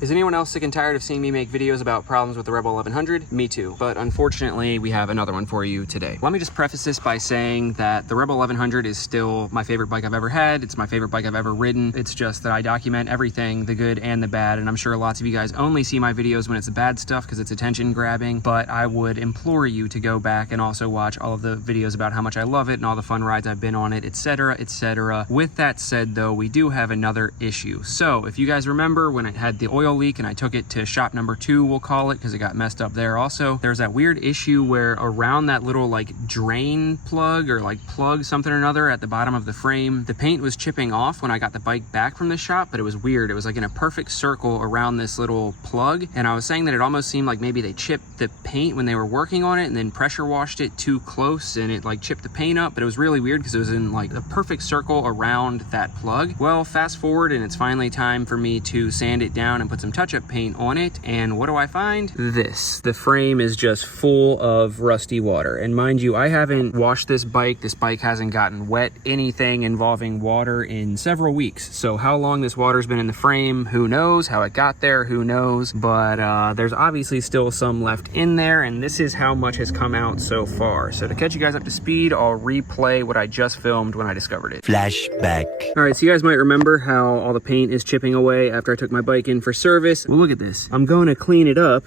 Is anyone else sick and tired of seeing me make videos about problems with the Rebel 1100? Me too, but unfortunately we have another one for you today. Let me just preface this by saying that the Rebel 1100 is still my favorite bike I've ever had. It's my favorite bike I've ever ridden. It's just that I document everything, the good and the bad, and I'm sure lots of you guys only see my videos when it's the bad stuff because it's attention grabbing, but I would implore you to go back and also watch all of the videos about how much I love it and all the fun rides I've been on it, etc., etc. With that said though, we do have another issue. So if you guys remember when it had the oil leak and I took it to shop number 2, we'll call it, because it got messed up there also, there's that weird issue where around that little like drain plug or like plug something or another at the bottom of the frame, the paint was chipping off when I got the bike back from the shop, but it was weird. It was like in a perfect circle around this little plug, and I was saying that it almost seemed like maybe they chipped the paint when they were working on it and then pressure washed it too close and it like chipped the paint up, but it was really weird because it was in like a perfect circle around that plug. Well, fast forward and it's finally time for me to sand it down and put some touch-up paint on it, and what do I find? This. The frame is just full of rusty water, and mind you, I haven't washed this bike. This bike hasn't gotten wet, anything involving water, in several weeks. So how long this water's been in the frame, who knows? How it got there, who knows? But there's obviously still some left in there, and this is how much has come out so far. So to catch you guys up to speed, I'll replay what I just filmed when I discovered it. Flashback. All right, so you guys might remember how all the paint is chipping away after I took my bike in for service. Well, look at this. I'm going to clean it up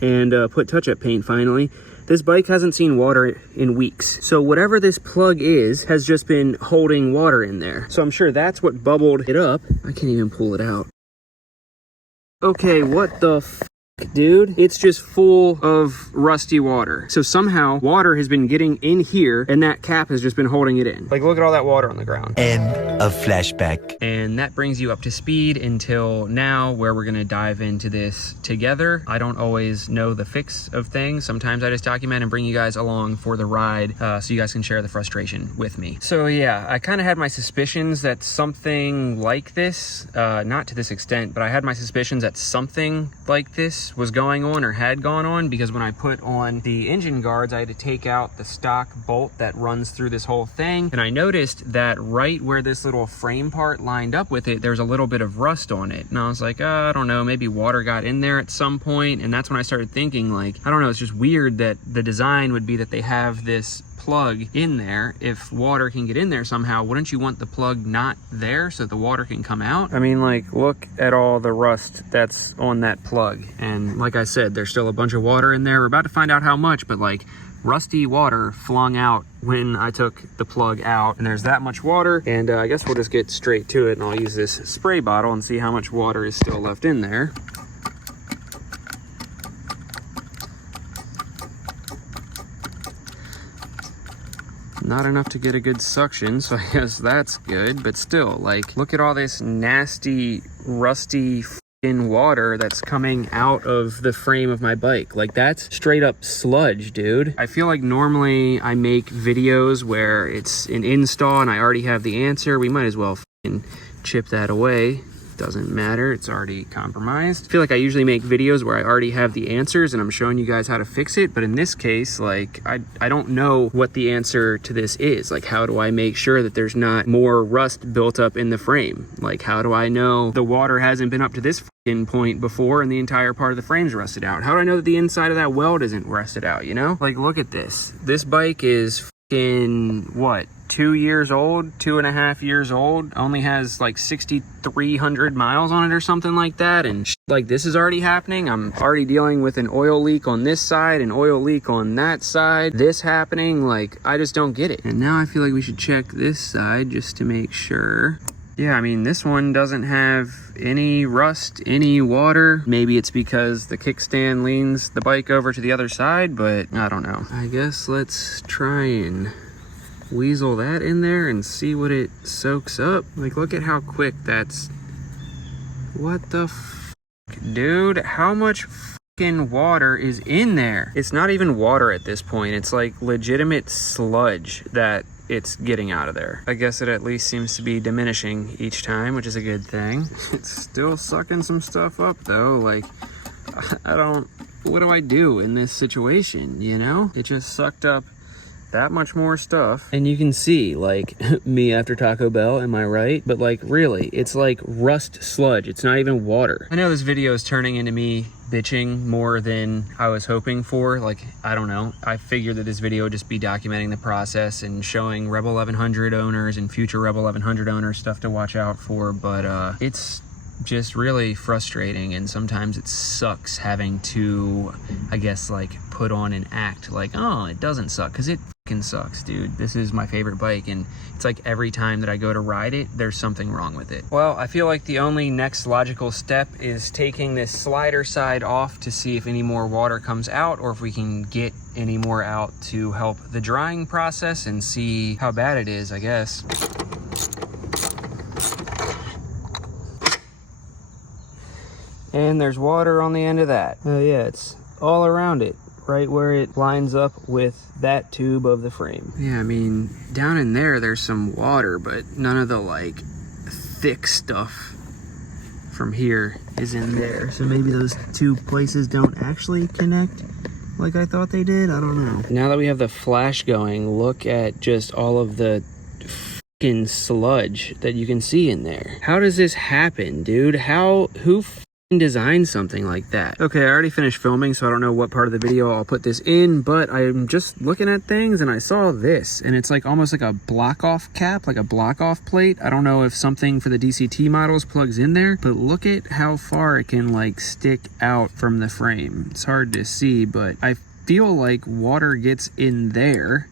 and put touch-up paint finally. This bike hasn't seen water in weeks. So whatever this plug is has just been holding water in there. So I'm sure that's what bubbled it up. I can't even pull it out. Okay, what the dude? It's just full of rusty water. So somehow water has been getting in here and that cap has just been holding it in. Like, look at all that water on the ground. End of flashback. And that brings you up to speed until now, where we're gonna dive into this together. I don't always know the fix of things. Sometimes I just document and bring you guys along for the ride so you guys can share the frustration with me. So yeah, I kind of had my suspicions that something like this, not to this extent, but I had my suspicions that something like this was going on or had gone on, because when I put on the engine guards, I had to take out the stock bolt that runs through this whole thing, and I noticed that right where this little frame part lined up with it, there's a little bit of rust on it, and I was like, I don't know, maybe water got in there at some point. And that's when I started thinking, like, I don't know, it's just weird that the design would be that they have this plug in there. If water can get in there somehow, wouldn't you want the plug not there so the water can come out? I mean, like, look at all the rust that's on that plug, and like I said, there's still a bunch of water in there. We're about to find out how much, but like, rusty water flung out when I took the plug out, and there's that much water. And I guess we'll just get straight to it, and I'll use this spray bottle and see how much water is still left in there. Not enough to get a good suction, so I guess that's good, but still, like, look at all this nasty, rusty in water that's coming out of the frame of my bike. Like, that's straight up sludge, dude. I feel like normally I make videos where it's an install and I already have the answer. We might as well chip that away. Doesn't matter, it's already compromised. I feel like I usually make videos where I already have the answers and I'm showing you guys how to fix it, but in this case, like, I don't know what the answer to this is. Like, how do I make sure that there's not more rust built up in the frame? Like, how do I know the water hasn't been up to this point before and the entire part of the frame's rusted out? How do I know that the inside of that weld isn't rusted out, you know? Like, look at this. This bike is what, 2 years old, 2.5 years old, only has like 6,300 miles on it or something like that, and like, this is already happening. I'm already dealing with an oil leak on this side, an oil leak on that side, this happening. Like, I just don't get it. And now I feel like we should check this side just to make sure. Yeah, I mean, this one doesn't have any rust, any water. Maybe it's because the kickstand leans the bike over to the other side, but I don't know. I guess let's try and weasel that in there and see what it soaks up. Like, look at how quick that's... What the dude? How much fucking water is in there? It's not even water at this point. It's like legitimate sludge that it's getting out of there. I guess it at least seems to be diminishing each time, which is a good thing. It's still sucking some stuff up though. Like, what do I do in this situation, you know? It just sucked up that much more stuff. And you can see, like, me after Taco Bell, am I right? But, like, really, it's like rust sludge. It's not even water. I know this video is turning into me bitching more than I was hoping for. Like, I don't know. I figured that this video would just be documenting the process and showing Rebel 1100 owners and future Rebel 1100 owners stuff to watch out for, but it's just really frustrating, and sometimes it sucks having to, I guess, like, put on an act like, oh, it doesn't suck, because it fucking sucks, dude. This is my favorite bike, and it's like every time that I go to ride it, there's something wrong with it. Well, I feel like the only next logical step is taking this slider side off to see if any more water comes out, or if we can get any more out to help the drying process and see how bad it is, I guess. And there's water on the end of that. Oh yeah, it's all around it, right where it lines up with that tube of the frame. Yeah, I mean, down in there, there's some water, but none of the, like, thick stuff from here is in there. So maybe those two places don't actually connect like I thought they did. I don't know. Now that we have the flash going, look at just all of the fucking sludge that you can see in there. How does this happen, dude? Who design something like that? Okay, I already finished filming, so I don't know what part of the video I'll put this in, but I'm just looking at things and I saw this, and it's like almost like a block off cap, like a block off plate. I don't know if something for the DCT models plugs in there, but look at how far it can, like, stick out from the frame. It's hard to see, but I feel like water gets in there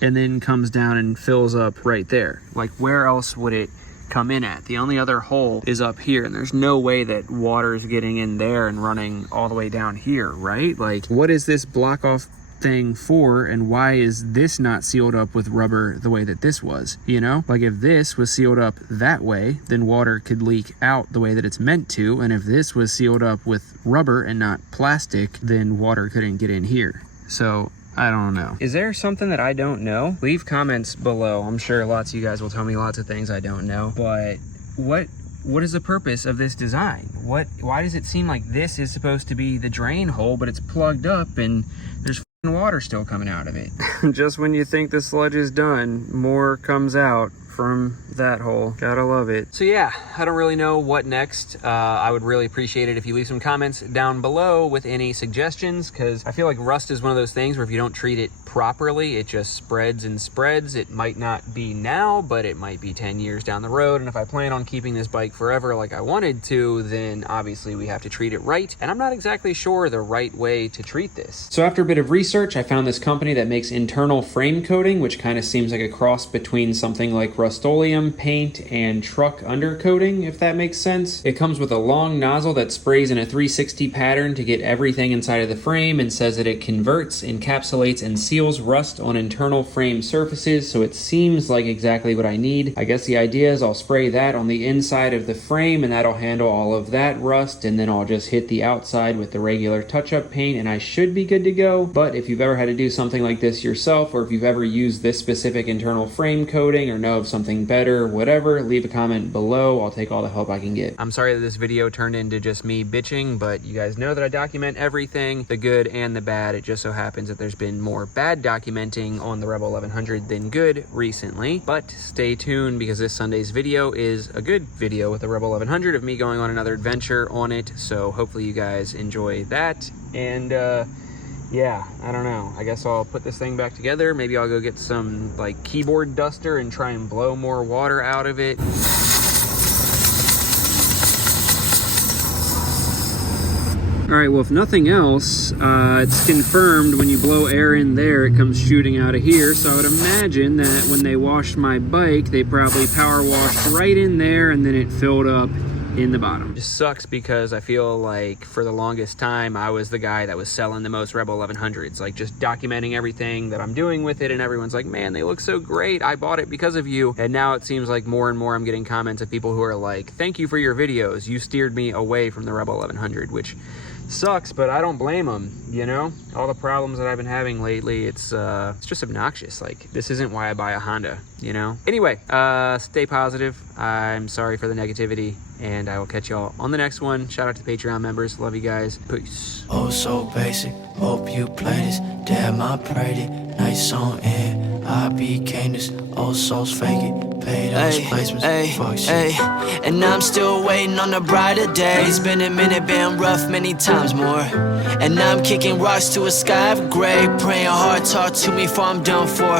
and then comes down and fills up right there. Like, where else would it come in at? The only other hole is up here, and there's no way that water is getting in there and running all the way down here, right? Like, what is this block off thing for, and why is this not sealed up with rubber the way that this was, you know? Like, if this was sealed up that way, then water could leak out the way that it's meant to, and if this was sealed up with rubber and not plastic, then water couldn't get in here. So I don't know. Is there something that I don't know? Leave comments below. I'm sure lots of you guys will tell me lots of things I don't know, but what is the purpose of this design? Why does it seem like this is supposed to be the drain hole, but it's plugged up and there's water still coming out of it? Just when you think the sludge is done, more comes out from that hole. Gotta love it. So yeah, I don't really know what next. I would really appreciate it if you leave some comments down below with any suggestions, because I feel like rust is one of those things where if you don't treat it properly, it just spreads and spreads. It might not be now, but it might be 10 years down the road, and if I plan on keeping this bike forever like I wanted to, then obviously we have to treat it right, and I'm not exactly sure the right way to treat this. So after a bit of research, I found this company that makes internal frame coating, which kind of seems like a cross between something like Rust-Oleum paint and truck undercoating, if that makes sense. It comes with a long nozzle that sprays in a 360 pattern to get everything inside of the frame, and says that it converts, encapsulates, and seals rust on internal frame surfaces, so it seems like exactly what I need. I guess the idea is I'll spray that on the inside of the frame, and that'll handle all of that rust, and then I'll just hit the outside with the regular touch-up paint, and I should be good to go. But if you've ever had to do something like this yourself, or if you've ever used this specific internal frame coating, or know of something better, whatever, leave a comment below. I'll take all the help I can get. I'm sorry that this video turned into just me bitching, but you guys know that I document everything, the good and the bad. It just so happens that there's been more bad documenting on the Rebel 1100 than good recently, but stay tuned, because this Sunday's video is a good video with the Rebel 1100 of me going on another adventure on it, so hopefully you guys enjoy that. And yeah, I don't know. I guess I'll put this thing back together. Maybe I'll go get some, like, keyboard duster and try and blow more water out of it. All right, well, if nothing else, it's confirmed when you blow air in there, it comes shooting out of here. So I would imagine that when they washed my bike, they probably power washed right in there, and then it filled up in the bottom. It just sucks, because I feel like for the longest time I was the guy that was selling the most Rebel 1100s, like just documenting everything that I'm doing with it, and everyone's like, man, they look so great, I bought it because of you. And now it seems like more and more I'm getting comments of people who are like, thank you for your videos, you steered me away from the Rebel 1100, which sucks, but I don't blame them, you know? All the problems that I've been having lately, it's just obnoxious. Like, this isn't why I buy a Honda, you know? Anyway, stay positive. I'm sorry for the negativity, and I will catch y'all on the next one. Shout out to Patreon members. Love you guys. Peace. Oh, so basic. Hope you play this. Damn, I prayed it. nights on end. I became this old souls fake it. Paid those placements, fuck shit. And I'm still waiting on the brighter days. Been a minute, been rough many times more. And I'm kicking rocks to a sky of gray. Praying hard, talk to me before I'm done for.